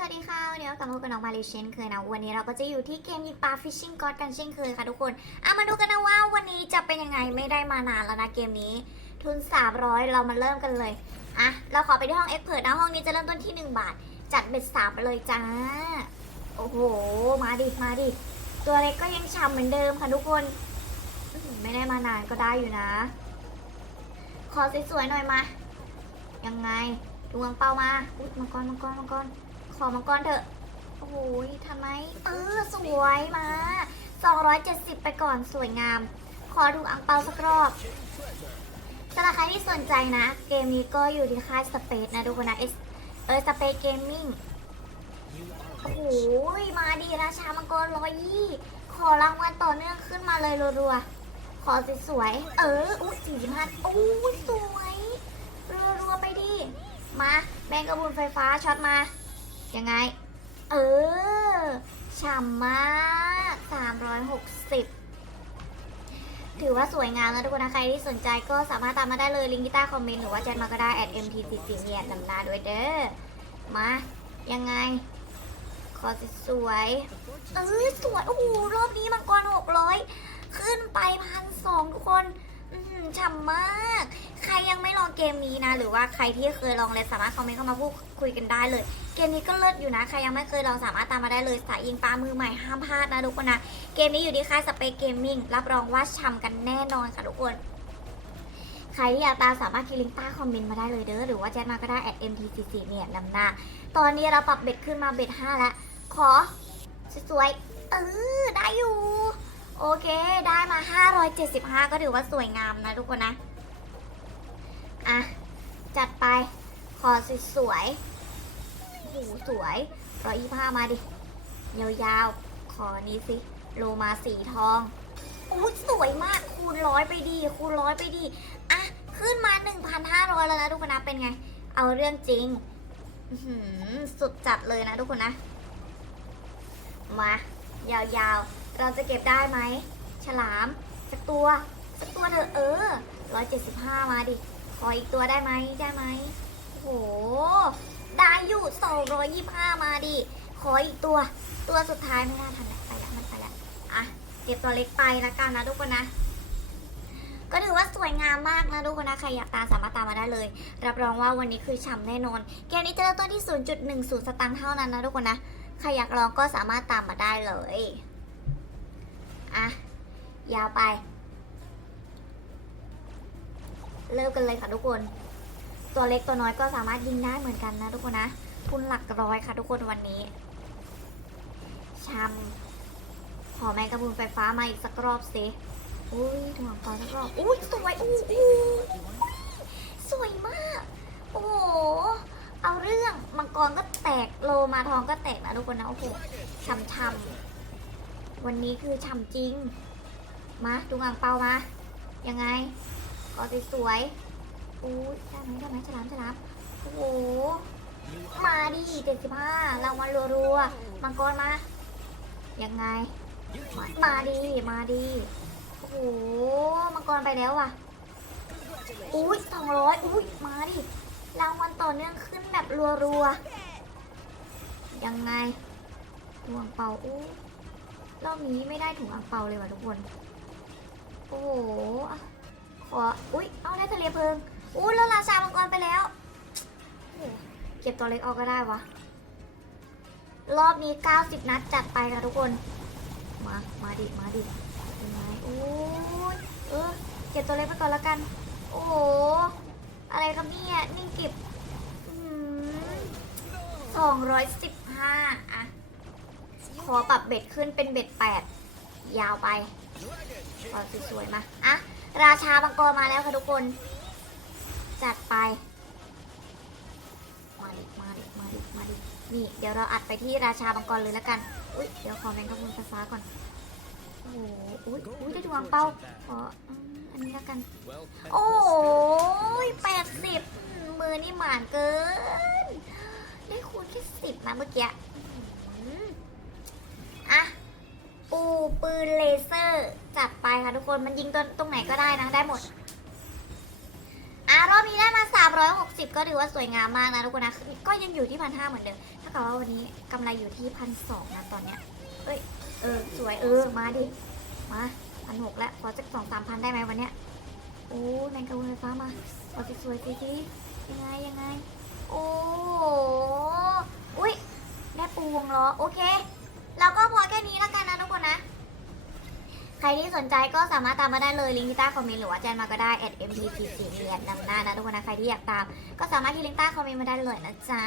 สวัสดีค่ะวันนี้เรากลับมาพบกับน้องมาเลเช่นเคยนะ วันนี้เราก็จะอยู่ที่เกมยิงปลา Fishing God กันเช่นเคยค่ะทุกคนอะมาดูกันนะว่าวันนี้จะเป็นยังไงไม่ได้มานานแล้วนะเกมนี้ ทุน 300 เรามาเริ่มกันเลยอะเราขอไปที่ห้องเอ็กเพิร์นะห้องนี้จะเริ่มต้นที่ 1 บาท จัดเบ็ดสามไปเลยจ้าโอ้โห มาดิมาดิตัวเล็กก็ยังฉ่ำเหมือนเดิมค่ะทุกคนไม่ได้มานานก็ได้อยู่นะ ขอสวยๆหน่อยมายังไงดวงเป้ามาอุ๊ยมังกรมังกรมังกร ขอมังกรเถอะ โอ้โหทันไหมเออ สวยมา 270 ไปก่อนสวยงาม ขอดูอังเปาสักรอบสำหรับใครที่สนใจนะ เกมนี้ก็อยู่ที่ค่ายสเปซนะทุกคนนะเอสเออสเปซเกมมิ่งโอ้โหมาดีราชามังกรร้อยยี่ขอรางวัลต่อเนื่องขึ้นมาเลยรัวๆ ขอสวยๆ เออ อุ้ยสี่สิบห้าอุ้ยสวย รัวๆ ไปดิ มา แมงกระบุนไฟฟ้าช็อตมา ยังไง เออ ฉ่ำมาก 360 ถือว่าสวยงามนะทุกคนนะใครที่สนใจก็สามารถตามมาได้เลย ลิงก์ที่ใต้คอมเมนต์ หรือว่าแชทมาก็ได้แอด MTCC เนี่ยนำนาด้วยเด้อ มา ยังไง ขอสวยเออสวย โอ้โห รอบนี้มังกร600ขึ้นไปพันสองทุกคนฉ่ำมาก ใครยังไม่ลองเกมนี้นะ หรือว่าใครที่เคยลองเลยสามารถคอมเมนต์เข้ามาพูดคุยกันได้เลย เกมนี้ก็เลิศอยู่นะ ใครยังไม่เคยลองสามารถตามมาได้เลยสายยิงปลามือใหม่ห้ามพลาดนะทุกคนนะ เกมนี้อยู่ที่ค่ายสเปคเกมมิ่งรับรองว่าฉ่ำกันแน่นอนค่ะทุกคน ใครที่อยากตามสามารถคลิกลิงก์ใต้คอมเมนต์มาได้เลยเด้อ หรือว่าแชทมาก็ได้แอด MTCC เนี่ยนำหน้า ตอนนี้เราปรับเบ็ดขึ้นมาเบ็ด5แล้ว ขอสวยๆเออได้อยู่ โอเค ได้มา 575 ก็ถือว่าสวยงามนะทุกคนนะ อะ จัดไป ขอสวยๆโอ้โหสวยร้อยยี่ห้ามาดิ ยาวๆ ขอนี้สิ โลมาสีทองอุ้ยสวยมาก คูณร้อยไปดี คูณร้อยไปดี อะ ขึ้นมา 1,500 แล้วนะทุกคนนะ เป็นไง เอาเรื่องจริง สุดจัดเลยนะทุกคนนะ มา ยาวๆ เราจะเก็บได้ไหม ฉลาม สักตัว สักตัวเถอะเออร้อยเจ็ดสิบห้ามาดิ ขออีกตัวได้ไหมได้ไหมโอ้โห ได้อยู่สองร้อยยี่ห้ามาดิ ขออีกตัว ตัวสุดท้ายไม่น่าทันแล้วไปแล้วมันไปแล้วอะ เก็บตัวเล็กไปละกันนะทุกคนนะ ก็ถือว่าสวยงามมากนะทุกคนนะ ใครอยากตามสามารถตามมาได้เลย รับรองว่าวันนี้คือฉ่ำแน่นอน เกมนี้จะเริ่มต้นที่ 0.10 สตางค์เท่านั้นนะทุกคนนะ ใครอยากลองก็สามารถตามมาได้เลย อะ ยาวไป เริ่มกันเลยค่ะทุกคน ตัวเล็กตัวน้อยก็สามารถยิงได้เหมือนกันนะทุกคนนะ ทุนหลักร้อยค่ะทุกคนวันนี้ชำขอแมงกระพุนไฟฟ้ามาอีกสักรอบสิอุ้ยถ่วงก่อนสักรอบ อุ้ยสวยอู้หูสวยมาก โอ้โห เอาเรื่อง มังกรก็แตก โลมาทองก็แตกนะทุกคนนะ โอ้โหช่ำๆวันนี้คือช่ำจริง มาดูอ่างเปามา ยังไง ก็สวยๆอู้ยได้ไหมได้ไหมฉลามฉลามโอ้โห มาดิเจ็ดสิบห้ารางวัลรัวๆมังกรมา ยังไง มาดี มาดี โอ้โห มังกรไปแล้วอะ อุ้ยสองร้อยอุ้ย มาดิ รางวัลต่อเนื่องขึ้นแบบรัวๆ ยังไงถุงอ่างเปาอู้รอบนี้ไม่ได้ถุงอ่างเปาเลยว่ะทุกคน โอ้โห ขอ อุ้ยเอาได้ทะเลเพลิง อู้แล้วราชามังกรไปแล้ว เก็บตัวเล็กออกก็ได้วะ รอบนี้ 90 นัดจัดไปค่ะทุกคน มา มาดิ มาดิยังไงโอ้เออ เก็บตัวเล็กไปก่อนแล้วกัน โอ้โห อะไรครับเนี่ย นิ่งกิบสองร้อยสิบห้าอะขอปรับเบ็ดขึ้นเป็นเบ็ดแปด ยาวไปขอสวยๆมาอะราชาบังกรมาแล้วค่ะทุกคน จัดไป มาดิมาดิมาดิมาดินี่ เดี๋ยวเราอัดไปที่ราชาบังกรเลยแล้วกัน อุ้ยเดี๋ยวขอแมงกะพรุนไฟฟ้าก่อน โอ้โหอุ้ยอุ้ยได้ดวงเป้าขออันนี้แล้วกัน โอ้ยแปดสิบมือนี่หมานเกิน ได้คูณแค่สิบนะเมื่อกี้ืนเลเซอร์จัดไปค่ะทุกคนมันยิงตรงตรงไหนก็ได้นะได้หมดอะรอบนี้ได้มา 360 ก็ถือว่าสวยงามมากนะทุกคนนะก็ยังอยู่ที่พันห้าเหมือนเดิมถ้าเกับว่าวันนี้กำไรอยู่ที่พันสองนะตอนเนี้ยเอ้ยเออสวยเออมาดิมาพันหกแล้วขอสักสองสามพันได้ไหมวันเนี้ยโอ้แมงกะพรุนไฟฟ้ามาขอสวยๆสิทียังไงยังไงโอ้โหอุ้ยได้ปูวงล้อโอเค แล้วก็พอแค่นี้แล้วกันนะทุกคนนะ รที่สนใจก็สามารถตามมาได้เลยลิงก์ที่ใต้คอมเมนต์หรือว่าแจ้งมาก็ได้ at mtc 4เรียนนำหน้านะทุกคนนะใครที่อยากตาม ก็สามารถที่ลิงก์ใต้คอมเมนต์มาได้เลยนะจ๊ะ